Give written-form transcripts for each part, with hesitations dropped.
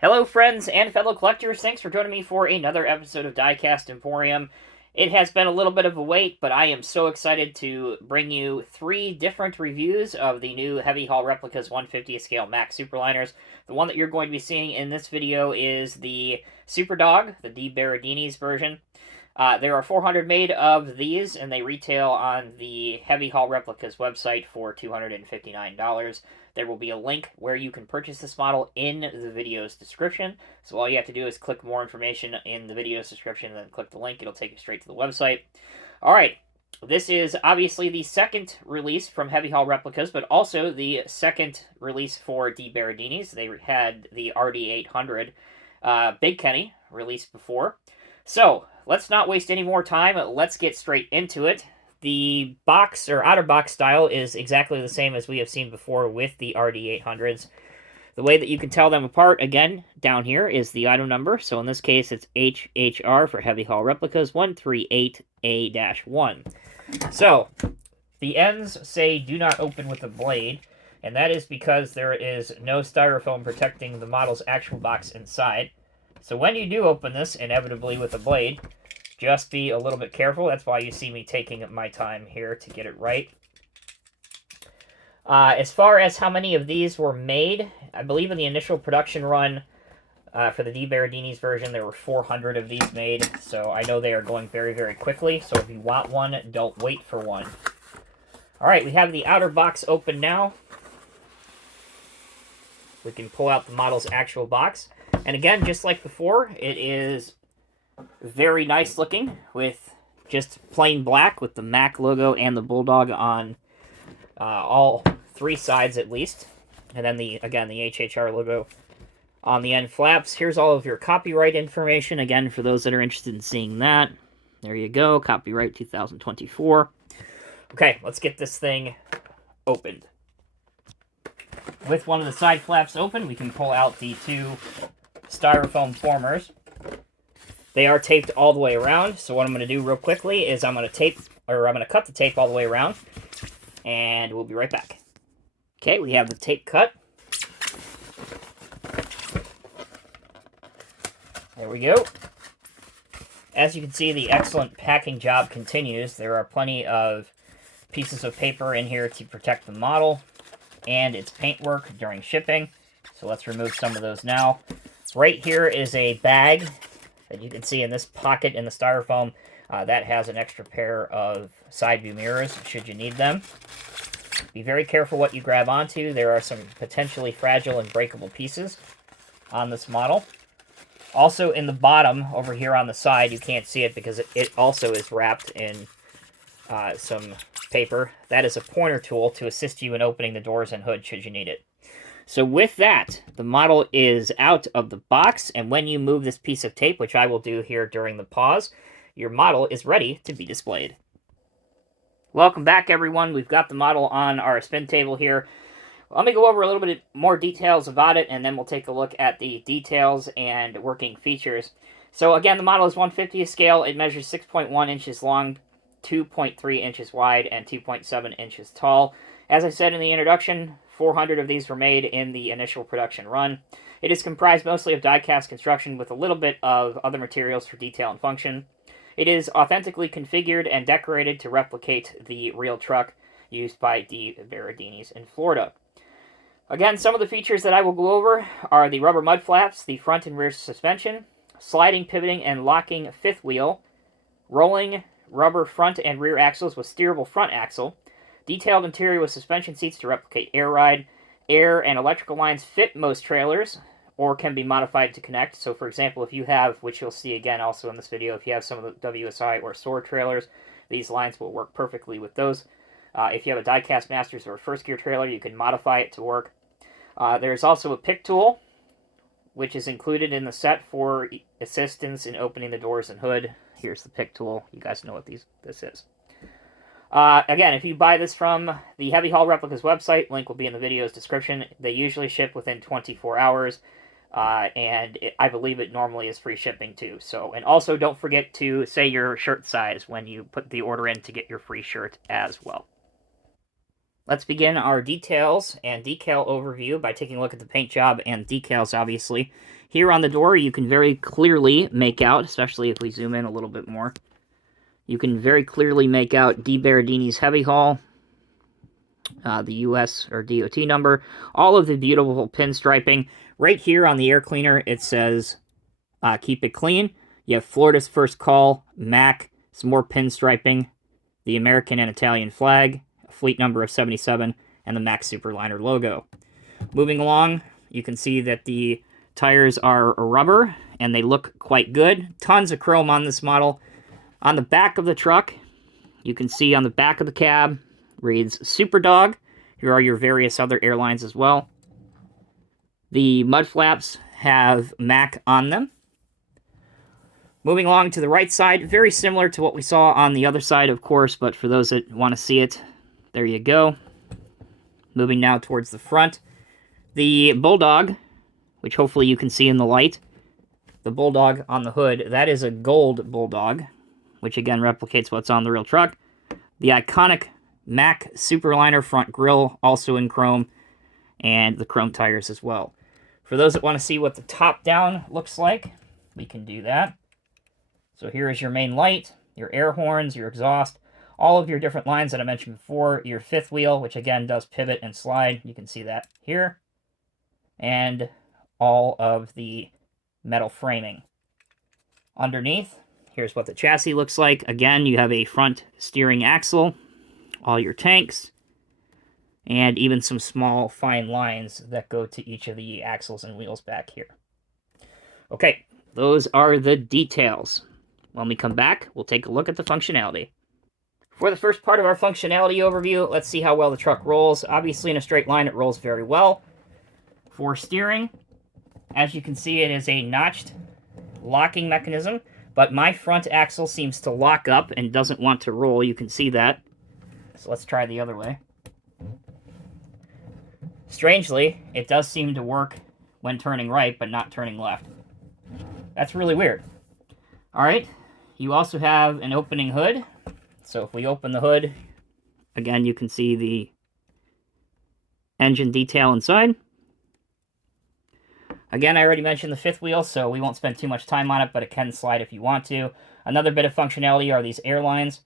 Hello, friends and fellow collectors. Thanks for joining me for another episode of Diecast Emporium. It has been a little bit of a wait, but I am so excited to bring you 3 different reviews of the new Heavy Haul Replicas 150th scale Mack Superliners. The one that you're going to be seeing in this video is the Superdog, the DeBerardinis version. There are 400 made of these, and they retail on the Heavy Haul Replicas website for $259. There will be a link where you can purchase this model in the video's description. So all you have to do is click more information in the video's description and then click the link. It'll take you straight to the website. Alright, this is obviously the second release from Heavy Haul Replicas, but also the second release for DeBerardinis. They had the RD800 Big Kenny released before. So, let's not waste any more time. Let's get straight into it. The box, or outer box style, is exactly the same as we have seen before with the RD800s. The way that you can tell them apart, again, down here, is the item number. So in this case, it's HHR for Heavy Haul Replicas 138A-1. So, the ends say do not open with a blade, and that is because there is no styrofoam protecting the model's actual box inside. So when you do open this, inevitably with a blade, just be a little bit careful. That's why you see me taking my time here to get it right. As far as how many of these were made, I believe in the initial production run for the DeBerardinis version, there were 400 of these made. So I know they are going very, very quickly. So if you want one, don't wait for one. All right, we have the outer box open now. We can pull out the model's actual box. And again, just like before, it is very nice looking with just plain black with the Mack logo and the Bulldog on all 3 sides at least. And then, the HHR logo on the end flaps. Here's all of your copyright information, again, for those that are interested in seeing that. There you go, copyright 2024. Okay, let's get this thing opened. With one of the side flaps open, we can pull out the 2 styrofoam formers. They are taped all the way around, so what I'm going to do real quickly is I'm going to cut the tape all the way around, and we'll be right back. Okay, we have the tape cut. There we go. As you can see, the excellent packing job continues. There are plenty of pieces of paper in here to protect the model and its paintwork during shipping. So let's remove some of those now. Right here is a bag that you can see in this pocket in the styrofoam. That has an extra pair of side view mirrors, should you need them. Be very careful what you grab onto. There are some potentially fragile and breakable pieces on this model. Also in the bottom, over here on the side, you can't see it because it also is wrapped in some paper. That is a pointer tool to assist you in opening the doors and hood should you need it. So with that, the model is out of the box, and when you move this piece of tape, which I will do here during the pause, your model is ready to be displayed. Welcome back, everyone. We've got the model on our spin table here. Let me go over a little bit more details about it, and then we'll take a look at the details and working features. So again, the model is 150th scale. It measures 6.1 inches long, 2.3 inches wide, and 2.7 inches tall. As I said in the introduction, 400 of these were made in the initial production run. It is comprised mostly of die-cast construction with a little bit of other materials for detail and function. It is authentically configured and decorated to replicate the real truck used by DeBerardinis in Florida. Again, some of the features that I will go over are the rubber mud flaps, the front and rear suspension, sliding, pivoting, and locking fifth wheel, rolling rubber front and rear axles with steerable front axle, detailed interior with suspension seats to replicate air ride. Air and electrical lines fit most trailers, or can be modified to connect. So for example, if you have, which you'll see again also in this video, if you have some of the WSI or SOAR trailers, these lines will work perfectly with those. If you have a Diecast Masters or a first gear trailer, you can modify it to work. There's also a pick tool, which is included in the set for assistance in opening the doors and hood. Here's the pick tool. You guys know what this is. Again, if you buy this from the Heavy Haul Replicas website, link will be in the video's description. They usually ship within 24 hours, and I believe it normally is free shipping too. So, and also don't forget to say your shirt size when you put the order in to get your free shirt as well. Let's begin our details and decal overview by taking a look at the paint job and decals, obviously. Here on the door, you can very clearly make out, especially if we zoom in a little bit more, you can very clearly make out DeBerardinis Heavy Haul, the US or DOT number, all of the beautiful pinstriping. Right here on the air cleaner, it says, keep it clean. You have Florida's First Call, Mack, some more pinstriping, the American and Italian flag, a fleet number of 77, and the Mack Superliner logo. Moving along, you can see that the tires are rubber, and they look quite good. Tons of chrome on this model. On the back of the truck, you can see on the back of the cab, reads Superdog. Here are your various other airlines as well. The mud flaps have Mack on them. Moving along to the right side, very similar to what we saw on the other side, of course, but for those that want to see it, there you go. Moving now towards the front. The Bulldog, which hopefully you can see in the light, the Bulldog on the hood, that is a gold Bulldog, which again replicates what's on the real truck. The iconic Mack Superliner front grille, also in chrome, and the chrome tires as well. For those that want to see what the top down looks like, we can do that. So here is your main light, your air horns, your exhaust, all of your different lines that I mentioned before, your fifth wheel, which again does pivot and slide. You can see that here. And all of the metal framing. Underneath, here's what the chassis looks like. Again, you have a front steering axle, all your tanks, and even some small fine lines that go to each of the axles and wheels back here. Okay, those are the details. When we come back, we'll take a look at the functionality. For the first part of our functionality overview, let's see how well the truck rolls. Obviously, in a straight line, it rolls very well. For steering, as you can see, it is a notched locking mechanism, but my front axle seems to lock up and doesn't want to roll. You can see that. So let's try the other way. Strangely, it does seem to work when turning right, but not turning left. That's really weird. All right, you also have an opening hood. So if we open the hood, again, you can see the engine detail inside. Again, I already mentioned the fifth wheel, so we won't spend too much time on it, but it can slide if you want to. Another bit of functionality are these airlines,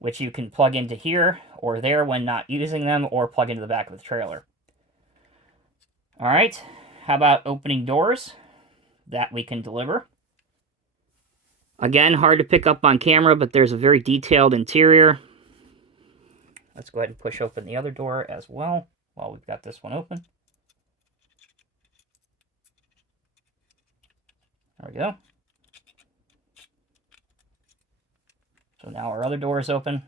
which you can plug into here or there when not using them, or plug into the back of the trailer. All right, how about opening doors? That we can deliver. Again, hard to pick up on camera, but there's a very detailed interior. Let's go ahead and push open the other door as well while we've got this one open. There we go. So now our other door is open.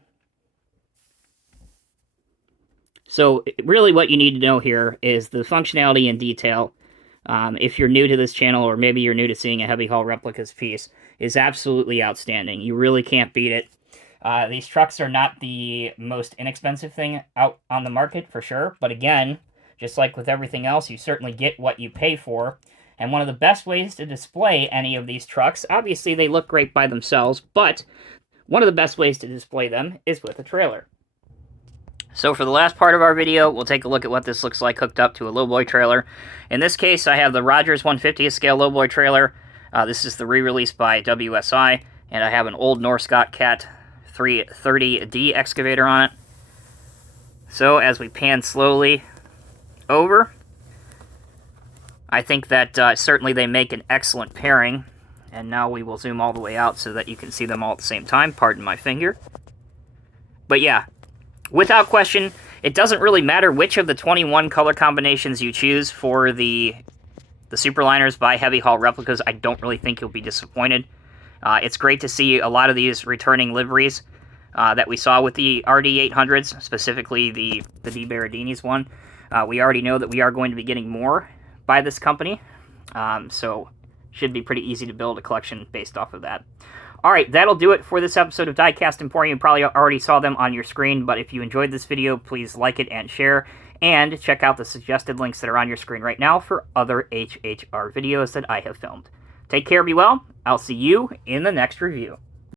So really what you need to know here is the functionality and detail. If you're new to this channel, or maybe you're new to seeing a Heavy Haul Replicas piece, is absolutely outstanding. You really can't beat it. These trucks are not the most inexpensive thing out on the market, for sure. But again, just like with everything else, you certainly get what you pay for. And one of the best ways to display any of these trucks, obviously they look great by themselves, but one of the best ways to display them is with a trailer. So for the last part of our video, we'll take a look at what this looks like hooked up to a lowboy trailer. In this case, I have the Rogers 150th scale lowboy trailer. This is the re-release by WSI, and I have an old Norscot Cat 330D excavator on it. So as we pan slowly over, I think that certainly they make an excellent pairing. And now we will zoom all the way out so that you can see them all at the same time. Pardon my finger. But yeah, without question, it doesn't really matter which of the 21 color combinations you choose for the Superliners by Heavy Haul Replicas. I don't really think you'll be disappointed. It's great to see a lot of these returning liveries that we saw with the RD800s, specifically the DeBerardinis one. We already know that we are going to be getting more by this company, so should be pretty easy to build a collection based off of that. Alright, that'll do it for this episode of Diecast Emporium. You probably already saw them on your screen, but if you enjoyed this video, please like it and share, and check out the suggested links that are on your screen right now for other HHR videos that I have filmed. Take care, be well, I'll see you in the next review.